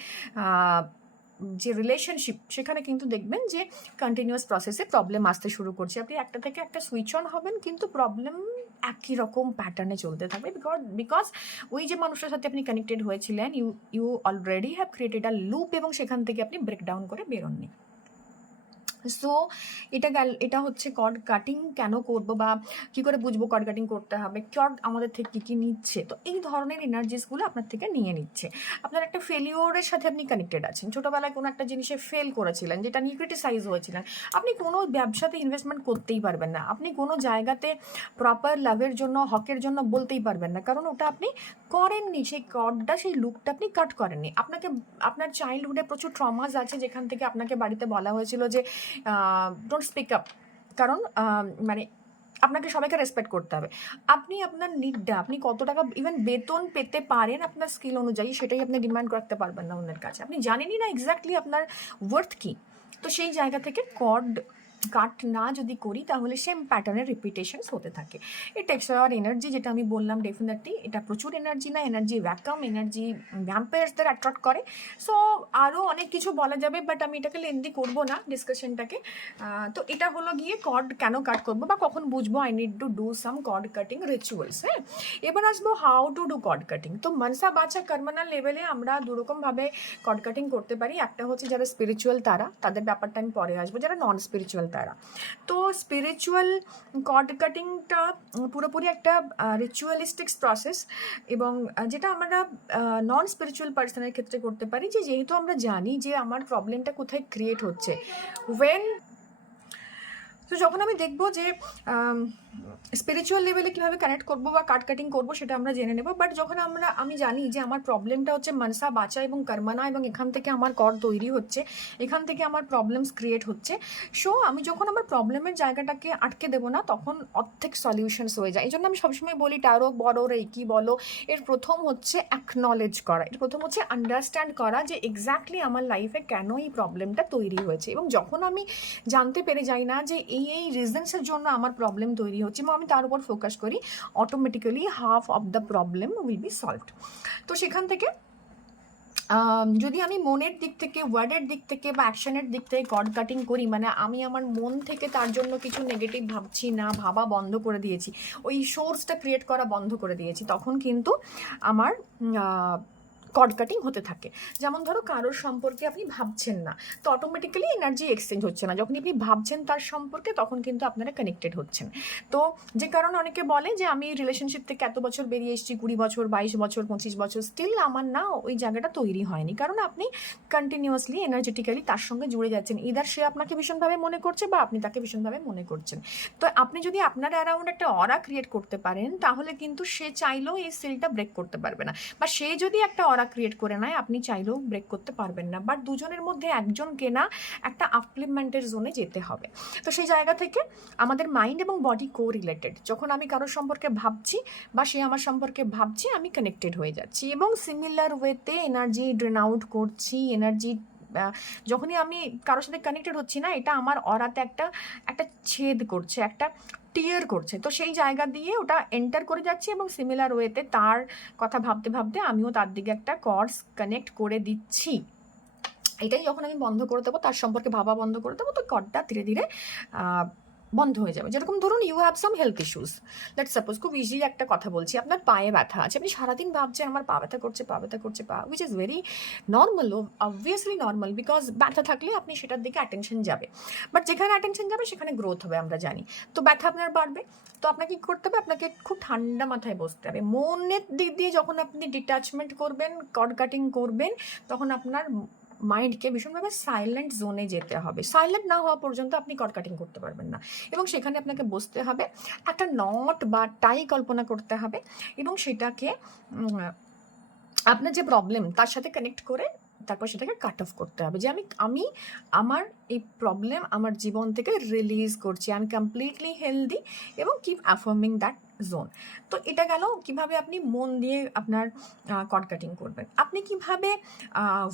যে রিলেশনশিপ, সেখানে কিন্তু দেখবেন যে কন্টিনিউয়াস প্রসেসে প্রবলেম আসতে শুরু করছে। আপনি একটা থেকে একটা সুইচ অন হবেন, কিন্তু প্রবলেম একই রকম প্যাটার্নে চলতে থাকবে, বিকজ ওই যে মানুষের সাথে আপনি কানেক্টেড হয়েছিলেন, you already have created a loop, এবং সেখান থেকে আপনি ব্রেকডাউন করে বেরোননি। সো এটা হচ্ছে কর্ড কাটিং কেন করবো, বা কী করে বুঝবো কর্ড কাটিং করতে হবে, কর্ড আমাদের থেকে কী কী নিচ্ছে। তো এই ধরনের এনার্জিসগুলো আপনার থেকে নিয়ে নিচ্ছে। আপনার একটা ফেলিওরের সাথে আপনি কানেক্টেড আছেন, ছোটোবেলায় কোনো একটা জিনিসে ফেল করেছিলেন, যেটা নিয়ে ক্রিটিসাইজ হয়েছিলেন, আপনি কোনো ব্যবসাতে ইনভেস্টমেন্ট করতেই পারবেন না, আপনি কোনো জায়গাতে প্রপার লাভের জন্য, হকের জন্য বলতেই পারবেন না, কারণ ওটা আপনি করেননি, সেই কর্ডটা, সেই লুপটা আপনি কাট করেননি। আপনার চাইল্ডহুডে প্রচুর ট্রমাস আছে, যেখান থেকে আপনাকে বাড়িতে বলা হয়েছিল যে ডোন্ট স্পিক আপ, কারণ মানে আপনাকে সবাইকে রেসপেক্ট করতে হবে। আপনি আপনার নিডটা, আপনি কত টাকা ইভেন বেতন পেতে পারেন আপনার স্কিল অনুযায়ী, সেটাই আপনি ডিমান্ড রাখতে পারবেন না অন্যের কাছে, আপনি জানেনই না এক্স্যাক্টলি আপনার ওয়ার্থ কী। তো সেই জায়গা থেকে কর্ড কাট না যদি করি তাহলে সেম প্যাটার্নের রিপিটেশনস হতে থাকে। এই টেক্স আর এনার্জি যেটা আমি বললাম, ডেফিনেটলি এটা প্রচুর এনার্জি না, এনার্জি ভ্যাকাম, এনার্জি ভ্যাম্পায়ার্সদের অ্যাট্রাক্ট করে। সো আরও অনেক কিছু বলা যাবে, বাট আমি এটাকে লেন্দি করবো না ডিসকাশনটাকে। তো এটা হলো গিয়ে কর্ড কেন কাট করবো বা কখন বুঝবো I need to do some cord cutting rituals. হ্যাঁ, এবার আসবো how to do cord cutting. তো মনসা বাচা কর্মনা লেভেলে আমরা দুরকমভাবে কর্ড কাটিং করতে পারি। একটা হচ্ছে যারা স্পিরিচুয়াল তারা, তাদের ব্যাপারটা আমি পরে আসবো, যারা নন স্পিরিচুয়াল তারা। তো স্পিরিচুয়াল কর্ড কাটিংটা পুরোপুরি একটা রিচুয়ালিস্টিক্স প্রসেস, এবং যেটা আমরা নন স্পিরিচুয়াল পার্সনের ক্ষেত্রে করতে পারি, যে যেহেতু আমরা জানি যে আমার প্রবলেমটা কোথায় ক্রিয়েট হচ্ছে। তো যখন আমি দেখবো যে স্পিরিচুয়াল লেভেলে কীভাবে কানেক্ট করবো বা কাট কাটিং করবো সেটা আমরা জেনে নেবো, বাট যখন আমি জানি যে আমার প্রবলেমটা হচ্ছে মনসা বাচা এবং কর্মনা, এবং এখান থেকে আমার কর তৈরি হচ্ছে, এখান থেকে আমার প্রবলেমস ক্রিয়েট হচ্ছে। সো আমি যখন আমার প্রবলেমের জায়গাটাকে আটকে দেবো না, তখন অর্ধেক সলিউশনস হয়ে যায়। এই জন্য আমি সবসময় বলি ট্যারো বলো রেকি বলো, এর প্রথম হচ্ছে অ্যাকনলেজ করা, এর প্রথম হচ্ছে আন্ডারস্ট্যান্ড করা যে এক্স্যাক্টলি আমার লাইফে কেন এই প্রবলেমটা তৈরি হয়েছে। এবং যখন আমি জানতে পেরে যাই না যে এই রিজনসের জন্য আমার প্রবলেম তৈরি হচ্ছে এবং আমি তার উপর ফোকাস করি, automatically half of the problem will be solved. তো সেখান থেকে যদি আমি মনের দিক থেকে, ওয়ার্ডের দিক থেকে বা অ্যাকশনের দিক থেকে কর্ড কাটিং করি, মানে আমি আমার মন থেকে তার জন্য কিছু নেগেটিভ ভাবছি না, ভাবা বন্ধ করে দিয়েছি, ওই সোর্সটা ক্রিয়েট করা বন্ধ করে দিয়েছি, তখন কিন্তু আমার কর্ড কাটিং হতে থাকে। যেমন ধরো কারোর সম্পর্কে আপনি ভাবছেন না, তো অটোমেটিক্যালি এনার্জি এক্সচেঞ্জ হচ্ছে না। যখন আপনি ভাবছেন তার সম্পর্কে, তখন কিন্তু আপনারা কানেক্টেড হচ্ছেন। তো যে কারণে অনেকে বলে যে আমি রিলেশনশিপ থেকে এত বছর বেরিয়ে এসেছি, 20 বছর, 22 বছর, 25 বছর, স্টিল আমার না ওই জায়গাটা তৈরি হয়নি, কারণ আপনি কন্টিনিউয়াসলি এনার্জেটিক্যালি তার সঙ্গে জুড়ে যাচ্ছেন। ইদার সে আপনাকে ভীষণভাবে মনে করছে বা আপনি তাকে ভীষণভাবে মনে করছেন। তো আপনি যদি আপনার অ্যারাউন্ড একটা অরা ক্রিয়েট করতে পারেন, তাহলে কিন্তু সে চাইলেও এই সিলটা ব্রেক করতে পারবে না, বা সে যদি একটা অরা ক্রিয়েট করে নেয়, আপনি চাইলেও ব্রেক করতে পারবেন না। বাট দুজনের মধ্যে একজনকে না একটা আপলিফমেন্টের জোনে যেতে হবে। তো সেই জায়গা থেকে আমাদের মাইন্ড এবং বডি কো রিলেটেড। যখন আমি কারোর সম্পর্কে ভাবছি বা সে আমার সম্পর্কে ভাবছি, আমি কানেক্টেড হয়ে যাচ্ছি এবং সিমিলার ওয়েতে এনার্জি ড্রেন আউট করছি। এনার্জি যখনই আমি কারোর সাথে কানেক্টেড হচ্ছি না, এটা আমার অরাতে একটা ছেদ করছে, একটা টিয়ার করছে। তো সেই জায়গা দিয়ে ওটা এন্টার করে যাচ্ছে এবং সিমিলার ওয়েতে তার কথা ভাবতে ভাবতে আমিও তার দিকে একটা কর্ডস কানেক্ট করে দিচ্ছি। এটাই যখন আমি বন্ধ করে দেবো, তার সম্পর্কে ভাবা বন্ধ করে দেবো, তো কর্ডটা ধীরে ধীরে বন্ধ হয়ে যাবে। যেরকম ধরুন you have some health issues, let's suppose, খুব ইজি একটা কথা বলছি, আপনার পায়ে ব্যথা আছে, আপনি সারাদিন ভাবছেন আমার পা ব্যথা করছে, পা ব্যথা করছে, পা, which is very normal, obviously normal, because ব্যথা থাকলে আপনি সেটার দিকে অ্যাটেনশন যাবে। বাট যেখানে অ্যাটেনশন যাবে সেখানে গ্রোথ হবে, আমরা জানি। তো ব্যথা আপনার বাড়বে, তো আপনাকে কী করতে হবে? আপনাকে খুব ঠান্ডা মাথায় বসতে হবে। মনের দিক দিয়ে যখন আপনি ডিট্যাচমেন্ট করবেন, কর্ড কাটিং করবেন, তখন আপনার মাইন্ডকে ভীষণভাবে সাইলেন্ট জোনে যেতে হবে। সাইলেন্ট না হওয়া পর্যন্ত আপনি কর্ড কাটিং করতে পারবেন না, এবং সেখানে আপনাকে বসতে হবে, একটা নট বা টাই কল্পনা করতে হবে, এবং সেটাকে আপনার যে প্রবলেম তার সাথে কানেক্ট করে তারপর সেটাকে কাট অফ করতে হবে, যে আমি আমার এই প্রবলেম আমার জীবন থেকে রিলিজ করছি, আই এম কমপ্লিটলি হেলদি, এবং কিপ অ্যাফার্মিং দ্যাট জোন। তো এটা গেল কিভাবে আপনি মন দিয়ে আপনার কর্ড কাটিং করবেন। আপনি কিভাবে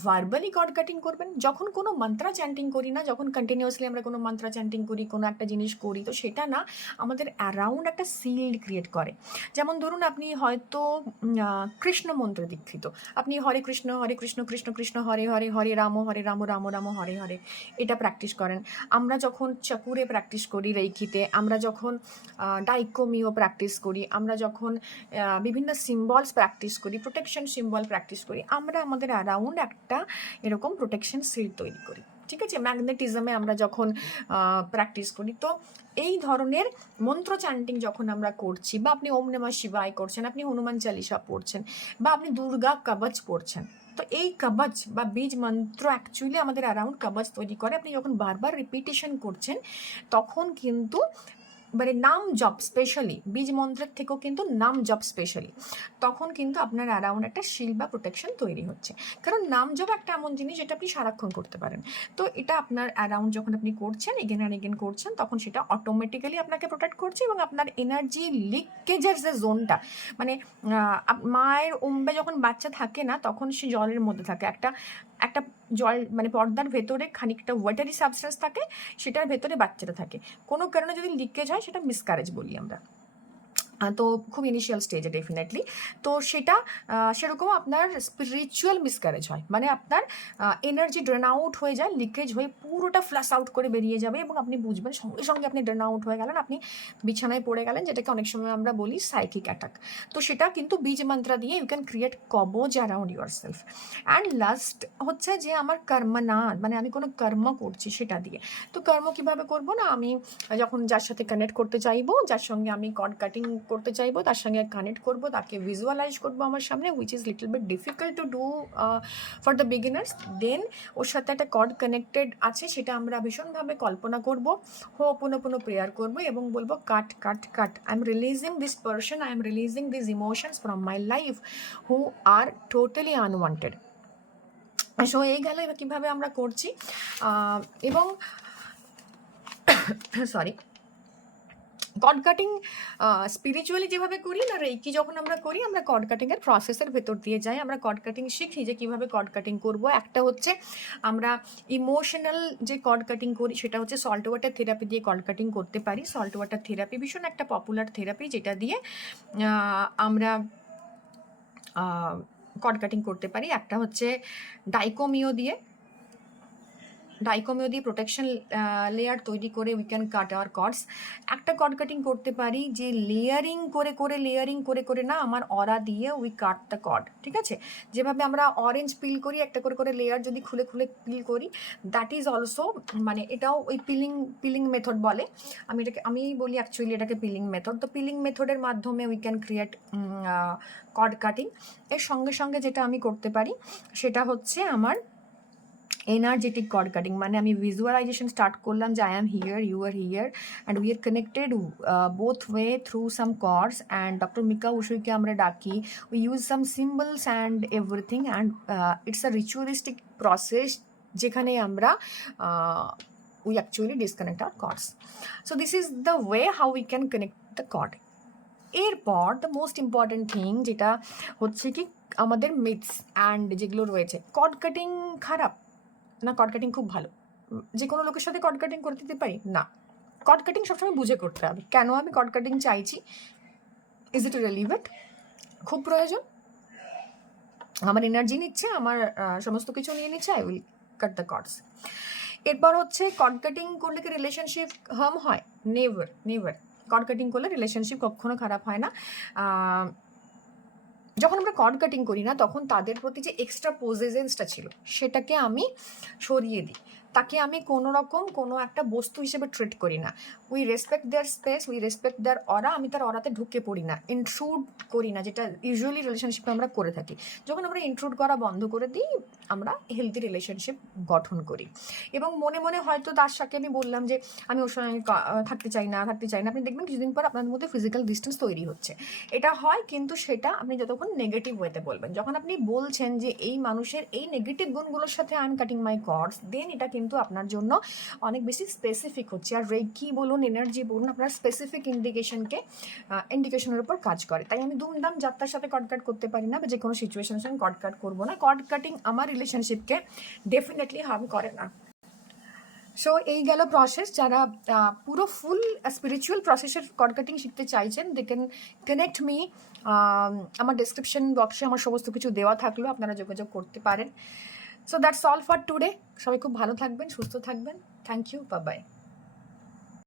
ভার্বালি কর্ড কাটিং করবেন? যখন কোনো মন্ত্রা চ্যান্টিং করি না, যখন কন্টিনিউয়াসলি আমরা কোনো মন্ত্রা চ্যান্টিং করি, কোনো একটা জিনিস করি, তো সেটা না আমাদের অ্যারাউন্ড একটা সিল্ড ক্রিয়েট করে। যেমন ধরুন আপনি হয়তো কৃষ্ণ মন্ত্রে দীক্ষিত, আপনি হরে কৃষ্ণ কৃষ্ণ কৃষ্ণ হরে হরে, হরে রাম রাম রাম হরে হরে, এটা প্র্যাকটিস করেন। আমরা যখন চকুরে প্র্যাকটিস করি রেইকিতে, আমরা যখন ডাইকোমিও প্র্যাকটিস করি, আমরা যখন বিভিন্ন সিম্বলস প্র্যাকটিস করি, প্রোটেকশন সিম্বল প্র্যাকটিস করি, আমরা আমাদের অ্যারাউন্ড একটা এরকম প্রোটেকশন সিল তৈরি করি। ঠিক আছে, ম্যাগনেটিজমে আমরা যখন প্র্যাকটিস করি, তো এই ধরনের মন্ত্র চ্যান্টিং যখন আমরা করছি, বা আপনি ওম নমঃ শিবায় করছেন, আপনি হনুমান চালিসা পড়ছেন, বা আপনি দুর্গা কবচ পড়ছেন, তো এই কবচ বা বীজ মন্ত্র অ্যাকচুয়ালি আমাদের অ্যারাউন্ড কবচ তৈরি করে। আপনি যখন বারবার রিপিটেশন করছেন, তখন কিন্তু মানে নাম জপ, স্পেশালি বীজ মন্ত্রের থেকেও কিন্তু নাম জপ স্পেশালি, তখন কিন্তু আপনার অ্যারাউন্ড একটা শিল্ড বা প্রোটেকশন তৈরি হচ্ছে। কারণ নাম জপ একটা এমন জিনিস যেটা আপনি সারাক্ষণ করতে পারেন। তো এটা আপনার অ্যারাউন্ড যখন আপনি করছেন, এগেন অ্যান্ড এগেন করছেন, তখন সেটা অটোমেটিক্যালি আপনাকে প্রোটেক্ট করছে, এবং আপনার এনার্জি লিকেজের যে জোনটা, মানে মায়ের উম্বে যখন বাচ্চা থাকে না, তখন সে জলের মধ্যে থাকে, একটা জল মানে পর্দার ভেতরে খানিকটা ওয়াটারি সাবস্টেন্স থাকে, সেটার ভেতরে বাচ্চাটা থাকে। কোনো কারণে যদি লিকেজ হয় সেটা মিসক্যারেজ বলি আমরা। তো খুব ইনিশিয়াল স্টেজে ডেফিনেটলি। তো সেটা সেরকম আপনার স্পিরিচুয়াল মিসক্যারেজ হয়, মানে আপনার এনার্জি ড্রেন আউট হয়ে যায়, লিকেজ হয়ে পুরোটা ফ্লাশ আউট করে বেরিয়ে যাবে এবং আপনি বুঝবেন সঙ্গে সঙ্গে আপনি ড্রেন আউট হয়ে গেলেন, আপনি বিছানায় পড়ে গেলেন, যেটাকে অনেক সময় আমরা বলি সাইকিক অ্যাটাক। তো সেটা কিন্তু বীজ মন্ত্রা দিয়ে ইউ ক্যান ক্রিয়েট কবজ around your self. And last হচ্ছে যে আমার কর্ম না, মানে আমি কোনো কর্ম করছি সেটা দিয়ে। তো কর্ম কীভাবে করবো না, আমি যখন যার সাথে কানেক্ট করতে চাইবো, যার সঙ্গে আমি কর্ড কাটিং করতে চাইবো, তার সঙ্গে কানেক্ট করবো, তাকে ভিজুয়ালাইজ করবো আমার সামনে, which is little bit difficult to do for the beginners. Then ওর সাথে একটা কর্ড কানেক্টেড আছে, সেটা আমরা ভীষণভাবে কল্পনা করবো, পুনঃ প্রেয়ার করবো এবং বলবো cut cut cut, I am releasing this person, I am releasing this emotions from my life who are totally unwanted. So এই গেল এবার কীভাবে আমরা করছি। এবং সরি, কর্ড কাটিং স্পিরিচুয়ালি যেভাবে করি না, রেকি যখন আমরা করি, আমরা কর্ড কাটিংয়ের প্রসেসের ভেতর দিয়ে যাই, আমরা কর্ড কাটিং শিখি যে কীভাবে কর্ড কাটিং করবো। একটা হচ্ছে আমরা ইমোশনাল যে কর্ড কাটিং করি সেটা হচ্ছে সল্ট ওয়াটার থেরাপি দিয়ে কর্ড কাটিং করতে পারি। সল্ট ওয়াটার থেরাপি ভীষণ একটা পপুলার থেরাপি, যেটা দিয়ে আমরা কর্ড কাটিং করতে পারি। একটা হচ্ছে ডাইকোমিও দিয়ে প্রোটেকশন লেয়ার তৈরি করে we can cut our cords. একটা কর্ড কাটিং করতে পারি যে লেয়ারিং করে না, আমার অরা দিয়ে উই কাট দ্য কর্ড, ঠিক আছে। যেভাবে আমরা অরেঞ্জ পিল করি, একটা করে লেয়ার যদি খুলে পিল করি, দ্যাট ইজ অলসো, মানে এটাও ওই পিলিং মেথড বলে। আমি বলি অ্যাকচুয়ালি এটাকে পিলিং মেথড। তো পিলিং মেথডের মাধ্যমে we can create cord cutting. এর সঙ্গে সঙ্গে যেটা আমি করতে পারি সেটা হচ্ছে আমার এনার্জেটিক কর্ড কাটিং, মানে আমি ভিজুয়ালাইজেশন স্টার্ট করলাম যে I am here, you are here, and we are connected both way through some cords, and doctor Mikao উশুইকে আমরা ডাকি, we use some symbols and everything, and it's a ritualistic process যেখানে আমরা we actually disconnect our cords. So this is the way how we can connect the cord. এরপর the most important thing যেটা হচ্ছে কি আমাদের myths and যেগুলো রয়েছে, cord cutting খারাপ না, কর্ড কাটিং খুব ভালো, যে কোনো লোকের সাথে কর্ড কাটিং করতে দিতে পারি না। কর্ড কাটিং সবসময় বুঝে করতে হবে, কেন আমি কর্ড কাটিং চাইছি, ইজ ইট রেলিভেন্ট, খুব প্রয়োজন, আমার এনার্জি নিচ্ছে, আমার সমস্ত কিছু নিয়ে নিচ্ছে, I will cut the chords. এরপর হচ্ছে কর্ড কাটিং করলে কি রিলেশনশিপ হার্ম হয়? নেভার। কর্ড কাটিং করলে রিলেশনশিপ কখনো খারাপ হয় না। যখন আমরা কর্ড কাটিং করি না, তখন তাদের প্রতি যে এক্সট্রা পজেসেন্সটা ছিল সেটাকে আমি সরিয়ে দিই, তাকে আমি কোনো একটা বস্তু হিসেবে ট্রিট করি না। We respect their space, we respect their aura, আমি তার অরাতে ঢুকে পড়ি না, ইন্ট্রুড করি না, যেটা ইউজুয়ালি রিলেশনশিপে আমরা করে থাকি। যখন আমরা ইন্ট্রুড করা বন্ধ করে দিই, আমরা হেলদি রিলেশনশিপ গঠন করি। এবং মনে মনে হয়তো তার সাথে আমি বললাম যে আমি ওর সঙ্গে থাকতে চাই না, আপনি দেখবেন কিছুদিন পর আপনার মধ্যে ফিজিক্যাল ডিস্টেন্স তৈরি হচ্ছে। এটা হয়, কিন্তু সেটা আপনি যতক্ষণ নেগেটিভ ওয়েতে বলবেন, যখন আপনি বলছেন যে এই মানুষের এই নেগেটিভ গুণগুলোর সাথে I am cutting my cords, then এটা কিন্তু আপনার জন্য অনেক বেশি স্পেসিফিক হচ্ছে। আর রেকি বলুন, এনার্জি বলুন, আপনার স্পেসিফিক ইন্ডিকেশনের উপর কাজ করে। তাই আমি দুমদাম যাত্রার সাথে কর্ড কাট করতে পারি না, বা যে কোনো সিচুয়েশনের সঙ্গে কর্ড কাট করবো না। কর্ড কাটিং আমার রিলেশনশিপকে ডেফিনেটলি হার্ম করে না। সো এই গেল প্রসেস। যারা পুরো ফুল স্পিরিচুয়াল প্রসেসের কর্ড কাটিং শিখতে চাইছেন, দে ক্যান কানেক্ট মি, আমার ডেসক্রিপশন বক্সে আমার সমস্ত কিছু দেওয়া থাকলো, আপনারা যোগাযোগ করতে পারেন। So that's all for today. সবাই খুব ভালো থাকবেন, সুস্থ থাকবেন। Thank you, bye by.